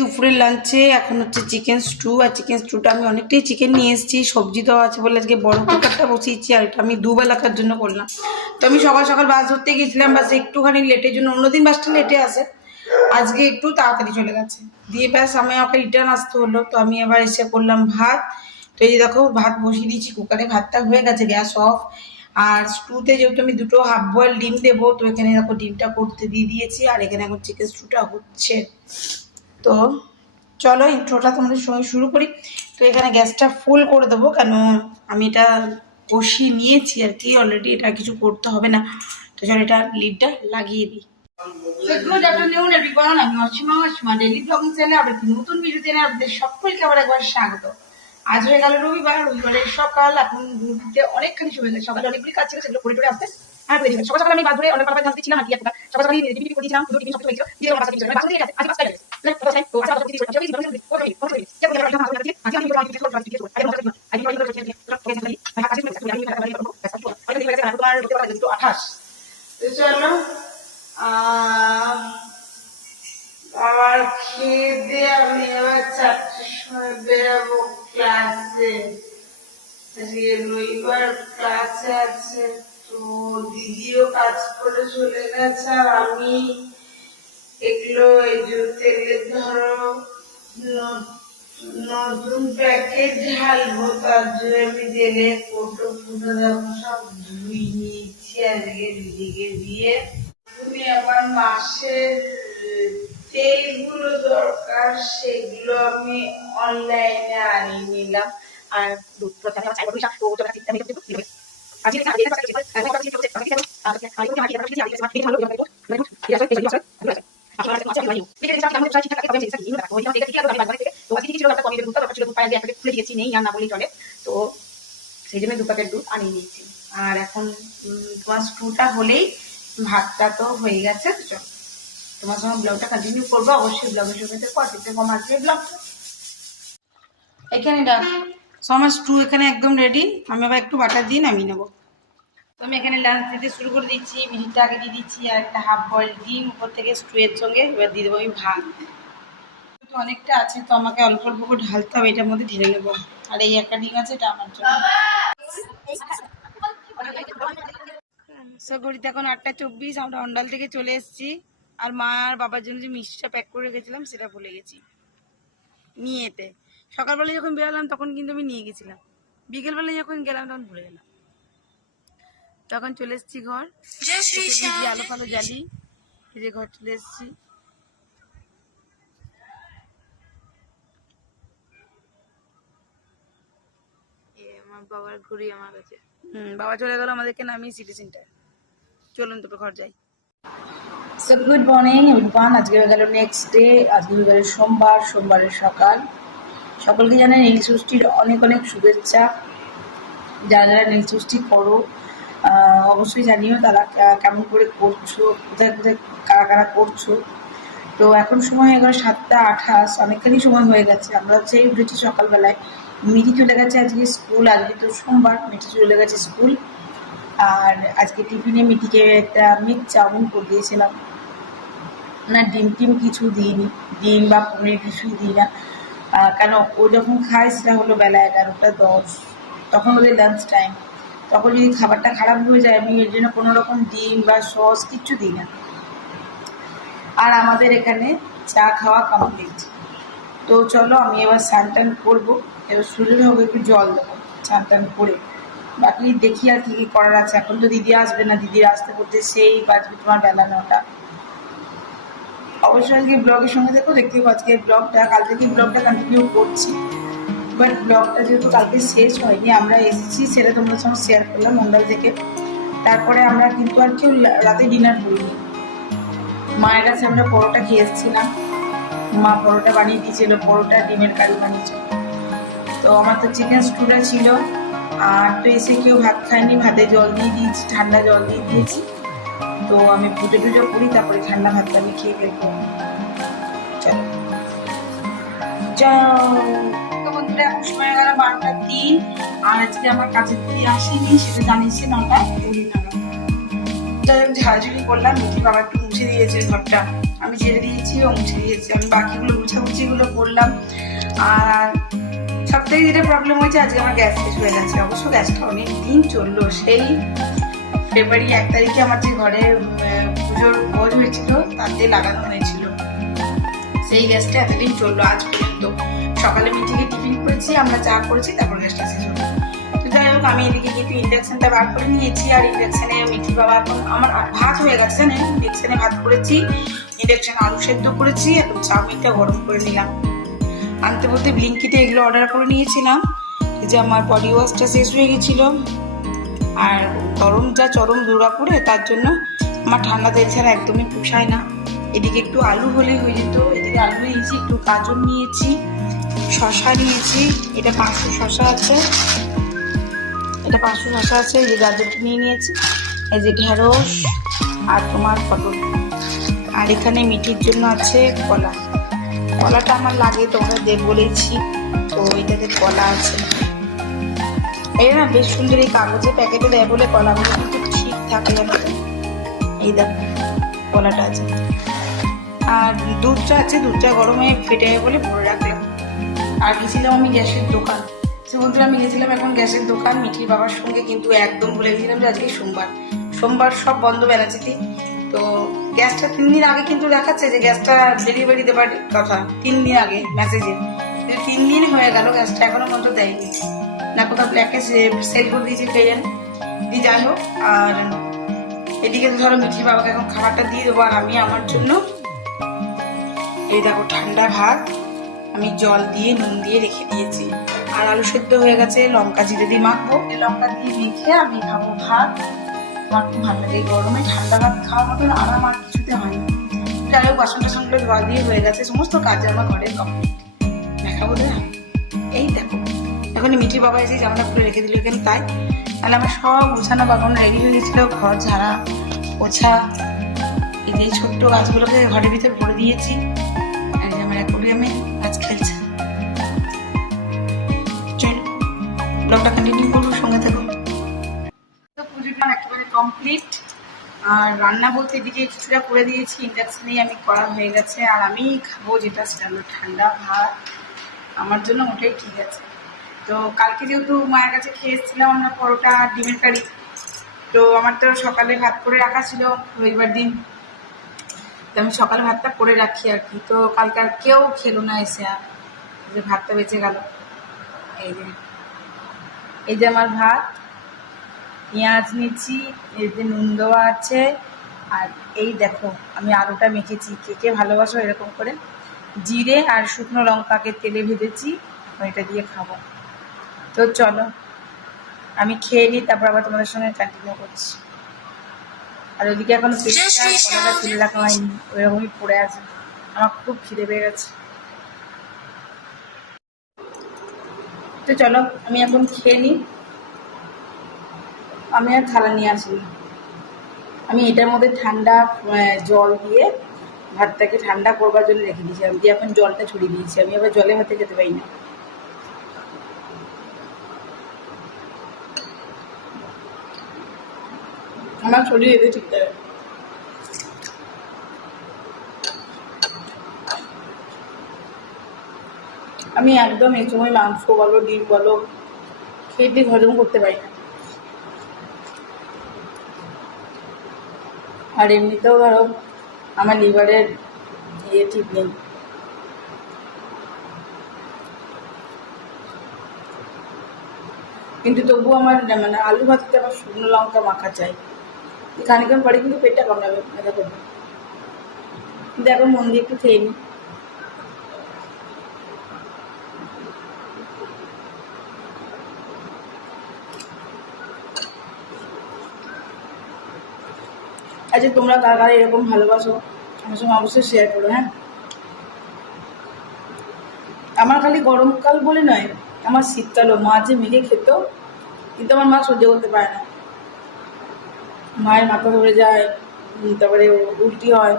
দুপুরের লাঞ্চে এখন হচ্ছে চিকেন স্টু। আর চিকেন স্টুটা আমি অনেকটাই চিকেন নিয়ে এসেছি, সবজি দেওয়া আছে বলে আজকে বড় কুকারটা বসিয়েছি। আর এটা আমি দুবেলাকার জন্য করলাম। তো আমি সকাল সকাল বাস ধরতে গেছিলাম, বাস একটুখানি লেটের জন্য, অন্যদিন বাসটা লেটে আসে, আজকে একটু তাড়াতাড়ি চলে গেছে। দিয়ে ব্যাস আমি আমাকে রিটার্ন আসতে হলো। তো আমি এবার এসে করলাম ভাত। তো এই দেখো ভাত বসিয়ে দিয়েছি কুকারে, ভাতটা হয়ে গেছে, গ্যাস অফ। আর স্টুতে যেহেতু আমি দুটো হাফ বয়েল ডিম দেবো, তো এখানে দেখো ডিমটা করতে দিয়ে দিয়েছি। আর এখানে এখন চিকেন স্টুটা হচ্ছে। তো চলো ইন্ট্রোটা তোমাদের সঙ্গে শুরু করি। তো এখানে গ্যাসটা ফুল করে দেবো, কেন আমি এটা কষিয়ে নিয়েছি আর কি অলরেডি, এটা কিছু করতে হবে না। তো চলো এটা লিডটা লাগিয়ে দিই। গুড আফটারনুন এভরিওয়ান, আমি অসীমা ডেইলি ব্লগিং চ্যানেলে আপনাদের নতুন ভিডিও চ্যানেলে আপনাদের সকলকে আবার একবার স্বাগত। আজ হয়ে গেল রবিবারের সকাল। এখন ঘুরতে অনেকখানি সময় গেছে, সকালে অনেকগুলি কাজ ছিল, সেগুলো করে আসতে আর করে দিলাম। সকাল সকাল আমি বাদ ধরে অনেক পাড়া ধানতে ছিলাম আর কি। একটা সকাল সকাল টিভি করেছিলাম, দুটো টিভি সব হয়েছিল, দিয়ে আমার কাছে বাস দিয়ে গেছে, আজ বাসটা গেছে তো আজ বাসটা কিছু আমি আমি চলো আবার খেয়ে দিয়ে আমি আবার 4টার সময় বেরাবো ক্লাসে। আজকে রবিবার ক্লাসে আছে, তো দিদিও কাজ করে চলে গেছে। আর আমি এগুলো এই যে তেলের ধরো নতুন প্যাকেট ঢালবো, তার জন্য আমি তেলে কোটো ফুটো দেখো সব ধুই নিয়েছি আজকে দিদিকে দিয়ে। তুমি আমার মাসের তেলগুলো দরকার, সেগুলো আমি অনলাইনে আনিয়ে নিলাম। আর দুধ চাই চলে, তো সেই জন্য 2 প্যাকেট দুধ আনিয়ে নিয়েছি। আর এখন তোমার স্টুটা হলেই ভাতটা তো হয়ে গেছে। চলো তোমার সঙ্গে ব্লগটা কন্টিনিউ করবো, অবশ্যই ব্লগের সঙ্গে দেখো। আর দেখতে কম আসবে ব্লগটা এখানে আমার স্টু এখানে একদম রেডি। আমি আবার একটু বাটার দিয়ে নামিয়ে নেবো। তো আমি এখানে লাঞ্চ দিতে শুরু করে দিচ্ছি। মিনিটটা আগে দিয়ে দিচ্ছি আর একটা হাফ বয়েল ডিম উপর থেকে স্টুয়ের সঙ্গে। এবার দিয়ে দেবো আমি ভাত। তো অনেকটা আছে, তো আমাকে অল্প অল্প করে ঢালতে হবে, এটার মধ্যে ঢেলে নেবো। আর এই একটা ডিম আছে, এটা আমার জন্য। ঘড়িতে এখন 8টা 24, আমরা অন্ডাল থেকে চলে এসেছি। আর মা আর বাবার জন্য যে মিষ্টিটা প্যাক করে রেখেছিলাম সেটা ভুলে গেছি নিয়েতে। সকালবেলা যখন বেরোলাম তখন কিন্তু আমি নিয়ে গেছিলাম, বিকেলবেলা যখন গেলাম তখন ভুলে গেলাম। তখন চলে এসেছি ঘর, আলো ফালো জ্বালি, যে ঘর চলে এসেছি। আমার বাবার ঘুরি আমার কাছে। বাবা চলে গেল আমাদেরকে নামিয়ে সিটি সেন্টার। চলুন দুটো ঘর যাই। সব গুড মর্নিং এভরিওয়ান। আজকে হয়ে গেল নেক্সট ডে, আজকে হয়ে গেল সোমবারের সকাল। সকলকে জানাই নীল ষষ্ঠীর অনেক অনেক শুভেচ্ছা। যারা যারা নীল ষষ্ঠী করো অবশ্যই জানিও তারা কেমন করে করছো, কোথায় কোথায় কারা কারা করছো। তো এখন সময় হয়ে গেল 7টা 28, অনেকখানি সময় হয়ে গেছে। আমরা হচ্ছে উঠেছি সকালবেলায়। মিঠি চলে গেছে আজকে স্কুল, আজকে তো সোমবার, মিঠি চলে গেছে স্কুল। আর আজকে টিফিনে মিঠিকে একটা মিক্স চাউমিন করে দিয়েছিলাম। না ডিম টিম কিছু দিইনি, ডিম বা পনির কিছুই দিই না। কেন ও যখন খায় সেটা হলো বেলা 11টা 10, তখন ওদের লাঞ্চ টাইম। তখন যদি খাবারটা খারাপ হয়ে যায়, আমি এর জন্য কোনো রকম ডিম বা সস কিচ্ছু দিই না। আর আমাদের এখানে চা খাওয়া কমপ্লিট। তো চলো আমি এবার স্নান টান করবো। এবার শরীরে হোক একটু জল দেবো স্নান টান করে। বাকি দেখি আর কি কি করার আছে। এখন তো দিদি আসবে না, দিদির আসতে করতে সেই বাজবে তোমার বেলা 9টা। অবশ্যই আজকে ব্লগের সঙ্গে দেখো, দেখতে পাবো আজকে ব্লগটা। কাল থেকে ব্লগটা কন্টিনিউ করছি, বাট ব্লগটা যেহেতু কালকে শেষ হয়নি, আমরা এসেছি সেটা তোমাদের সঙ্গে শেয়ার করলাম মন্ডল থেকে। তারপরে আমরা কিন্তু আর কেউ রাতে ডিনার করিনি। মায়ের কাছে আমরা পরোটা খেয়ে এসেছিলাম, মা পরোটা বানিয়ে দিয়েছিল, পরোটা ডিমের কারি বানিয়েছিল। তো আমার তো চিকেন স্টুটা ছিল। আর তো এসে কেউ ভাত খায়নি, ভাতে জল দিয়ে দিয়েছি, ঠান্ডা জল দিয়ে দিয়েছি। তো আমি পুজো টুজো করি, তারপরে ঠান্ডা ভাতটা আমি খেয়ে ফেলবো। চলো বন্ধুরা, এখন সময় গেল 12টা 3। আর আজকে আমার কাছের দিদি আসেনি, সেটা জানিয়েছি 9টা 20 নাগাদ। যাই হোক ঝাড়ঝুড়ি করলাম, মিঠি বাবা একটু মুছে দিয়েছে ঘরটা। আমি ঝেড়ে দিয়েছি ও মুছে দিয়েছি। আমি বাকিগুলো গুছাগুছিগুলো করলাম। আর সব থেকে যেটা প্রবলেম হয়েছে, আজকে আমার গ্যাস শেষ হয়ে গেছে। অবশ্য গ্যাসটা অনেক দিন চললো, সেই ফেব্রুয়ারি 1 তারিখে আমার যে ঘরে পুজোর ভোজ হয়েছিল তাতে লাগানো হয়েছিল, সেই গ্যাসটা এতদিন চললো আজ পর্যন্ত। সকালে মিটিংয়ে টিফিন করেছি, আমরা চা করেছি, তারপর গ্যাসটা শেষ হলো। তো যাই হোক, আমি এদিকে কিন্তু ইন্ডাকশনটা বার করে নিয়েছি। আর ইন্ডাকশনে মিঠি বাবা এখন আমার ভাত হয়ে গেছে, জানেন, ইন্ডাকশনে ভাত করেছি, ইন্ডাকশনে আলু সেদ্ধ করেছি, এখন চাউমিনটা গরম করে নিলাম। আনতে বলতে ব্লিঙ্কিতে এগুলো অর্ডার করে নিয়েছিলাম, যে আমার বডি ওয়াশটা শেষ হয়ে গেছিল। আর গরম যা চরম দুর্গাপুরে, তার জন্য আমার ঠান্ডা তেল ছাড়া একদমই পোষায় না। এদিকে একটু আলু হলেই হয়ে যেত। এদিকে আলু নিয়েছি, একটু গাজর নিয়েছি, শশা নিয়েছি, এটা 500 শশা আছে, এটা 500 শশা আছে। এই যে গাজরটা নিয়ে নিয়েছি, এই যে ঢেঁড়স আর তোমার পটল। আর এখানে মিঠির জন্য আছে কলা। কলাটা আমার লাগে, তোমাদের বলেছি তো, এটাতে কলা আছে। এই না বেশ সুন্দর, এই কাগজে প্যাকেটে দেয় বলে কলাগুলো কিন্তু ঠিক থাকে, জানো তো। এই দেখো কলাটা আছে। আর দুধটা আছে, দুধটা গরমে ফেটে বলে ভরে রাখলাম। আর গেছিলাম আমি গ্যাসের দোকান, সে বলতে আমি গেছিলাম এখন গ্যাসের দোকান মিঠির বাবার সঙ্গে, কিন্তু একদম ভুলে গেছিলাম যে আজকে সোমবার সব বন্ধ ব্যানাচিতে। তো গ্যাসটা 3 দিন আগে কিন্তু দেখাচ্ছে যে গ্যাসটা ডেলিভারি দেবার কথা, 3 দিন আগে মেসেজে। 3 দিন হয়ে গেল, গ্যাসটা এখনো পর্যন্ত দেয়নি না, কোথাও ব্ল্যাকে সেল করে দিয়েছে কে জানে। যাই হোক, আর এদিকে ধরো মিঠির বাবাকে এখন খাবারটা দিয়ে দেবো। আর আমি আমার জন্য এই দেখো ঠান্ডা ভাত আমি জল দিয়ে নুন দিয়ে রেখে দিয়েছি। আর আলু সেদ্ধ হয়ে গেছে, লঙ্কা জিরে দিয়ে মাখবো, লঙ্কা দিয়ে মেখে আমি খাবো ভাত। আমার খুব ভালো লাগে গরমে ঠান্ডা ভাত খাওয়ার মতন আরাম আর কিছুতে হয় না। যাই হোক, বাসন টাসনগুলো ধোয়া দিয়ে হয়ে গেছে, সমস্ত কাজ আমার ঘরের কমপ্লিট। দেখাবো না, এই দেখো এখন মিঠির বাবা এসে জামাটা খুলে রেখে দিল এখানে, তাই তাহলে আমার সব গোছানো বাগানো রেডি হয়ে গেছিল, ঘর ঝাড়া পোছা। এই যে ছোট্ট গাছগুলোকে ঘরের ভিতর ভরে দিয়েছি। আর আমার অ্যাকোরিয়ামে গাছ খেলছে। চল ব্লগটা কন্টিনিউ করবো, সঙ্গে থাকো। তো পুজোটা একেবারে কমপ্লিট। আর রান্না বলতে এদিকে কিছুটা করে দিয়েছি, ইন্ডাকশনেই আমি করা হয়ে গেছে। আর আমি খাবো যেটা, সেটা হলো ঠান্ডা ভাত। আমার জন্য ওটাই ঠিক আছে। তো কালকে যেহেতু মায়ের কাছে খেয়ে এসেছিলাম আমরা পরোটা ডিমের কারি, তো আমার তো সকালে ভাত করে রাখা ছিল রবিবার দিন, তো আমি সকালে ভাতটা করে রাখি আর কি। তো কালকে আর কেউ খেলো না এসে, আর যে ভাতটা বেঁচে গেল। এই যে আমার ভাত, পেঁয়াজ নিচ্ছি, এই যে নুন দেওয়া আছে। আর এই দেখো আমি আলুটা মেখেছি, কে ভালোবাসো এরকম করে, জিরে আর শুকনো লঙ্কাকে তেলে ভেজেছি, এটা দিয়ে খাবো। তো চলো আমি খেয়ে নিই, তারপর আবার তোমাদের সঙ্গে কন্টিনিউ করছি। আর ওদিকে এখন কলাটা তুলে রাখা হয়নি, ওইরকমই পড়ে আছে। আমার খুব খিদে পেয়ে গেছে। তো চলো আমি এখন খেয়ে নিই। আমি আর থালা নিয়ে আসিনি, আমি এটার মধ্যে ঠান্ডা জল দিয়ে ভাতটাকে ঠান্ডা করবার জন্য রেখে দিয়েছিলাম, দিয়ে এখন জলটা ছড়িয়ে দিয়েছি। আমি আবার জলে ভাতে খেতে পারি না। আমার শরীর এতে ঠিক থাকে। আমি একদম এই সময় মাংস বলো ডিম বলো খেতে হজম করতে পারি না। আর এমনিতেও ধরো আমার লিভারের ঠিক নেই। কিন্তু তবুও আমার মানে আলু ভাততে আমার শুকনো লঙ্কা মাখা চাই, খানিক্ষণ পরে কিন্তু পেটটা কামড়াবে, মজা করবে। কিন্তু এখন মন দিয়ে একটু খেয়ে নিই। আচ্ছা তোমরা কার কার এরকম ভালোবাসো আমার সঙ্গে অবশ্যই শেয়ার করো। হ্যাঁ, আমার খালি গরমকাল বলে নয়, আমার শীতকালও মা যে মিলে খেত, কিন্তু আমার মা সহ্য করতে পারে না। মায়ের মাথা ধরে যায়, তারপরে উল্টি হয়,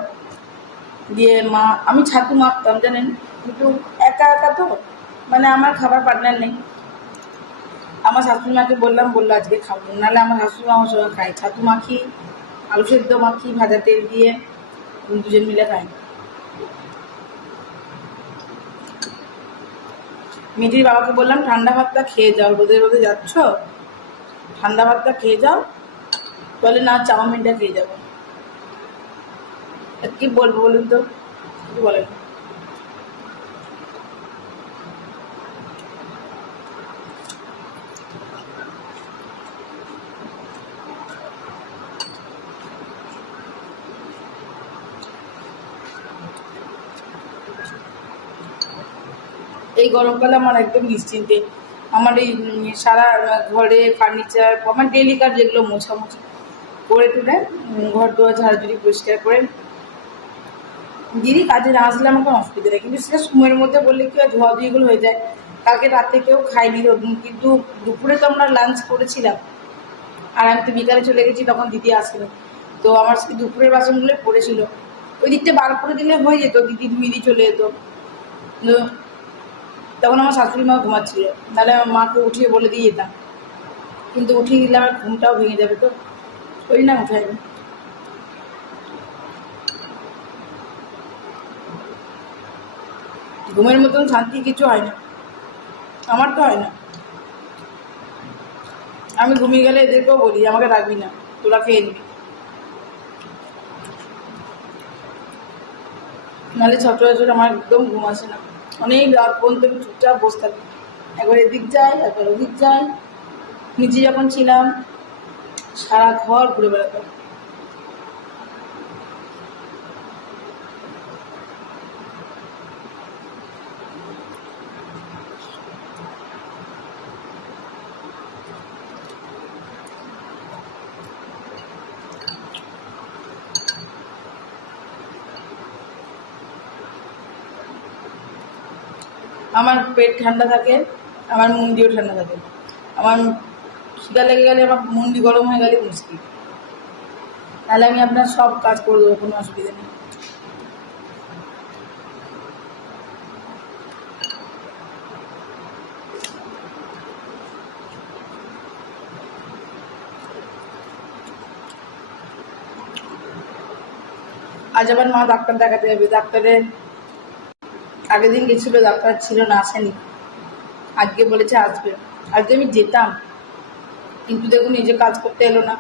দিয়ে মা, আমি ছাতু মাখতাম জানেন, কিন্তু একা একা তো, মানে আমার খাবার পার্টনার নেই। আমার শাশুড়ি মাকে বললো আজকে খাবো, নাহলে আমার শাশুড়ি মা আমার সঙ্গে খায়, ছাতু মাখি, আলু সেদ্ধ মাখি, ভাজা তেল দিয়ে দুজন মিলে খাই। মিঠির বাবাকে বললাম ঠান্ডা ভাতটা খেয়ে যাও, রোদে রোদে যাচ্ছ, ঠান্ডা ভাতটা খেয়ে যাও। বলে না, চাউমিনটা খেয়ে যাবো। কি বলবো বলুন তো, কি বলেন? এই গরমকালে আমার একদম নিশ্চিন্তে, আমার এই সারা ঘরে ফার্নিচার, আমার ডেলি কাজ যেগুলো মোছামুছি করে তুলে ঘর দুয়ার ঝাড়ঝুড়ি পরিষ্কার করে দিদি কাজে না আসলে আমার কোনো অসুবিধা নেই, কিন্তু সেটা সময়ের মধ্যে বললে কি হয়, ধোয়াধুয়িগুলো হয়ে যায়। কালকে রাতে কেউ খাইনি, কিন্তু দুপুরে তো আমরা লাঞ্চ করেছিলাম, আর আমি তো বিকালে চলে গেছি, তখন দিদি আসলো। তো আমার সাথে দুপুরের বাসনগুলো পড়েছিল, ওই দিকটা বার করে দিলে হয়ে যেত, দিদি ধুয়ে দিয়ে চলে যেত। তখন আমার শাশুড়ি মা ঘুমাচ্ছিল, তাহলে আমার মাকে উঠিয়ে বলে দিয়ে যেতাম, কিন্তু উঠিয়ে দিলে আমার ঘুমটাও ভেঙে যাবে, তো ওই না উঠাইবে। ঘুমের মতন শান্তি কিছু হয় না, আমার তো হয় না। আমি ঘুমিয়ে গেলে এদেরকেও বলি আমাকে রাখবি না, তোরা খেয়ে নিবি, নাহলে সচরাচর আমার একদম ঘুম আসে না। অনেক রাত পর্যন্ত আমি চুপচাপ বসে থাকি, একবার এদিক যাই একবার ওদিক যাই। নিচে যখন ছিলাম সারা ঘর ঘুরে বেড়াতাম। আমার পেট ঠান্ডা থাকে, আমার মুন্ডিও ঠান্ডা থাকে। আমার খিদা লেগে গেলে, আমার মুন্ডি গরম হয়ে গেলে মুশকিল, তাহলে আমি আপনার সব কাজ করে দেবো, কোনো অসুবিধা নেই। আজ আবার মা ডাক্তার দেখাতে যাবে, ডাক্তারের আগের দিন গেছিলো, ডাক্তার ছিল না, আসেনি, আজকে বলেছে আসবে। আজকে আমি যেতাম, কিন্তু দেখুন নিজে কাজ করতে এলো না।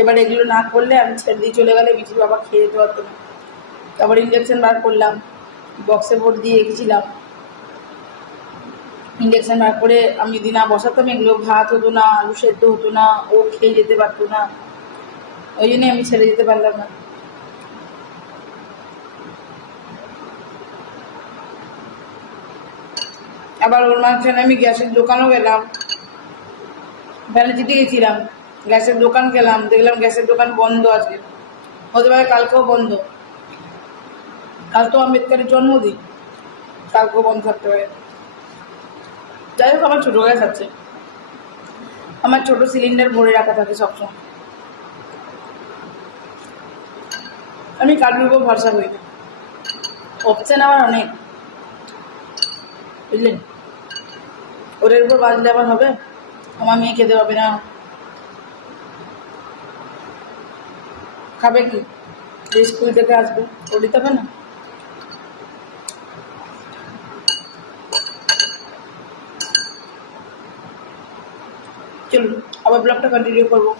এবার এগুলো না করলে আমি ছেড়ে দিয়ে চলে গেলে মিঠির বাবা খেয়ে যেতে পারতো না। তারপর ইঞ্জেকশন বার করলাম, বক্সে ভোট দিয়ে রেখেছিলাম। ইঞ্জেকশন বার করে আমি যদি না বসাতাম, এগুলো ভাত হতো না, আলু সেদ্ধ হতো না, ও খেয়ে যেতে পারতো না, ওই জন্যই আমি ছেড়ে যেতে পারলাম না। আবার ওর মাঝখানে আমি গ্যাসের দোকানও গেলাম, ভ্যালিডিটি গেছিলাম, গ্যাসের দোকান গেলাম, দেখলাম গ্যাসের দোকান বন্ধ আজকে, হতে পারে কালকেও বন্ধ। কাল তো আম্বেদকরের জন্মদিন, কালকেও বন্ধ থাকতে পারে। যাই হোক, আমার ছোটো গ্যাস আছে, আমার ছোটো সিলিন্ডার ভরে রাখা থাকে সবসময়, আমি কারোর উপর ভরসা করি না। অপশান আমার অনেক, বুঝলেন? ওদের উপর বাজলে আবার হবে, আমার মেয়ে খেতে পাবে না, খাবে কি, স্কুল থেকে আসবে, ও দিতে হবে না। চলুন আবার ব্লগটা কন্টিনিউ করবো।